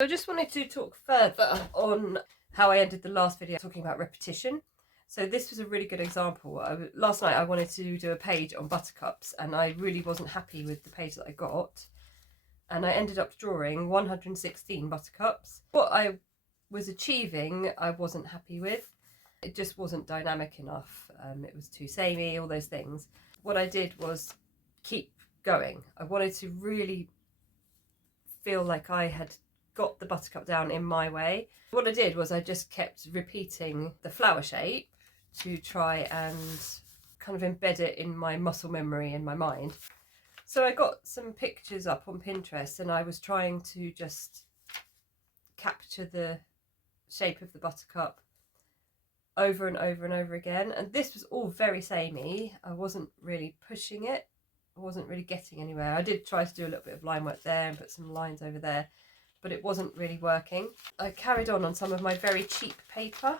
I just wanted to talk further on how I ended the last video talking about repetition. So this was a really good example. Last night I wanted to do a page on buttercups and I really wasn't happy with the page that I got. And I ended up drawing 116 buttercups. What I was achieving I wasn't happy with. It just wasn't dynamic enough. It was too samey, all those things. What I did was keep going. I wanted to really feel like I had got the buttercup down in my way. What I did was I just kept repeating the flower shape to try and kind of embed it in my muscle memory in my mind. So I got some pictures up on Pinterest and I was trying to just capture the shape of the buttercup over and over and over again, and this was all very samey. I wasn't really pushing it, I wasn't really getting anywhere. I did try to do a little bit of line work there and put some lines over there, but it wasn't really working. I carried on some of my very cheap paper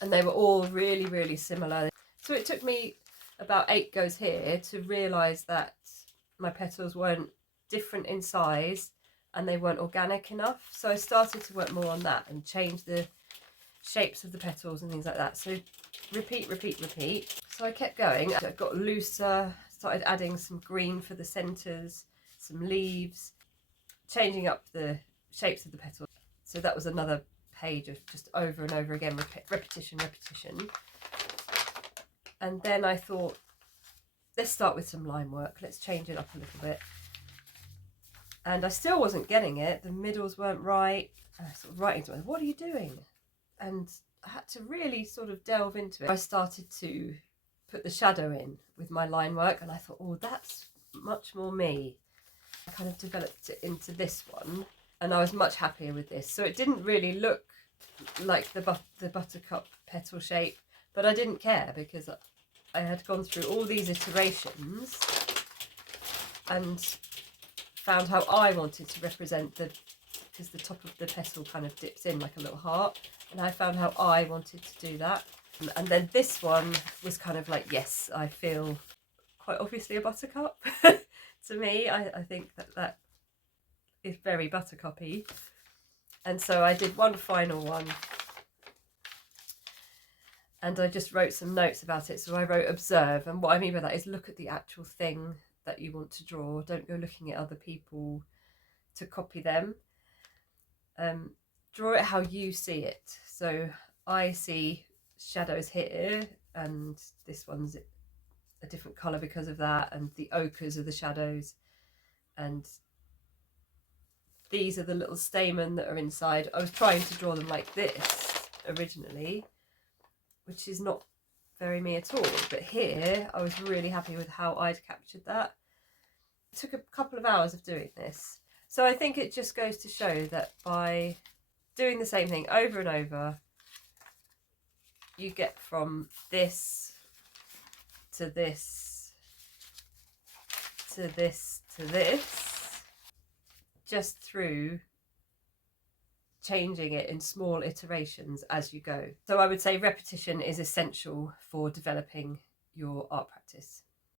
and they were all really similar. So it took me about 8 goes here to realise that my petals weren't different in size and they weren't organic enough. So I started to work more on that and change the shapes of the petals and things like that. So repeat. So I kept going. I got looser, started adding some green for the centres, some leaves, changing up the shapes of the petals. So that was another page of just over and over again, repetition. And then I thought, let's start with some line work. Let's change it up a little bit. And I still wasn't getting it. The middles weren't right. And I sort of writing to myself, what are you doing? And I had to really sort of delve into it. I started to put the shadow in with my line work and I thought, oh, that's much more me. I kind of developed it into this one and I was much happier with this. So it didn't really look like the buttercup petal shape, but I didn't care because I had gone through all these iterations and found how I wanted to represent because the top of the petal kind of dips in like a little heart, and I found how I wanted to do that. And then this one was kind of like, yes, I feel quite obviously a buttercup. To me, I think that is very buttercuppy. And so I did one final one and I just wrote some notes about it. So I wrote observe, and what I mean by that is look at the actual thing that you want to draw. Don't go looking at other people to copy them. Draw it how you see it. So I see shadows here and this one's a different colour because of that, and the ochres are the shadows, and these are the little stamen that are inside. I was trying to draw them like this originally, which is not very me at all, but here I was really happy with how I'd captured that. It took a couple of hours of doing this. So I think it just goes to show that by doing the same thing over and over, you get from this to this to this to this, just through changing it in small iterations as you go. So I would say repetition is essential for developing your art practice.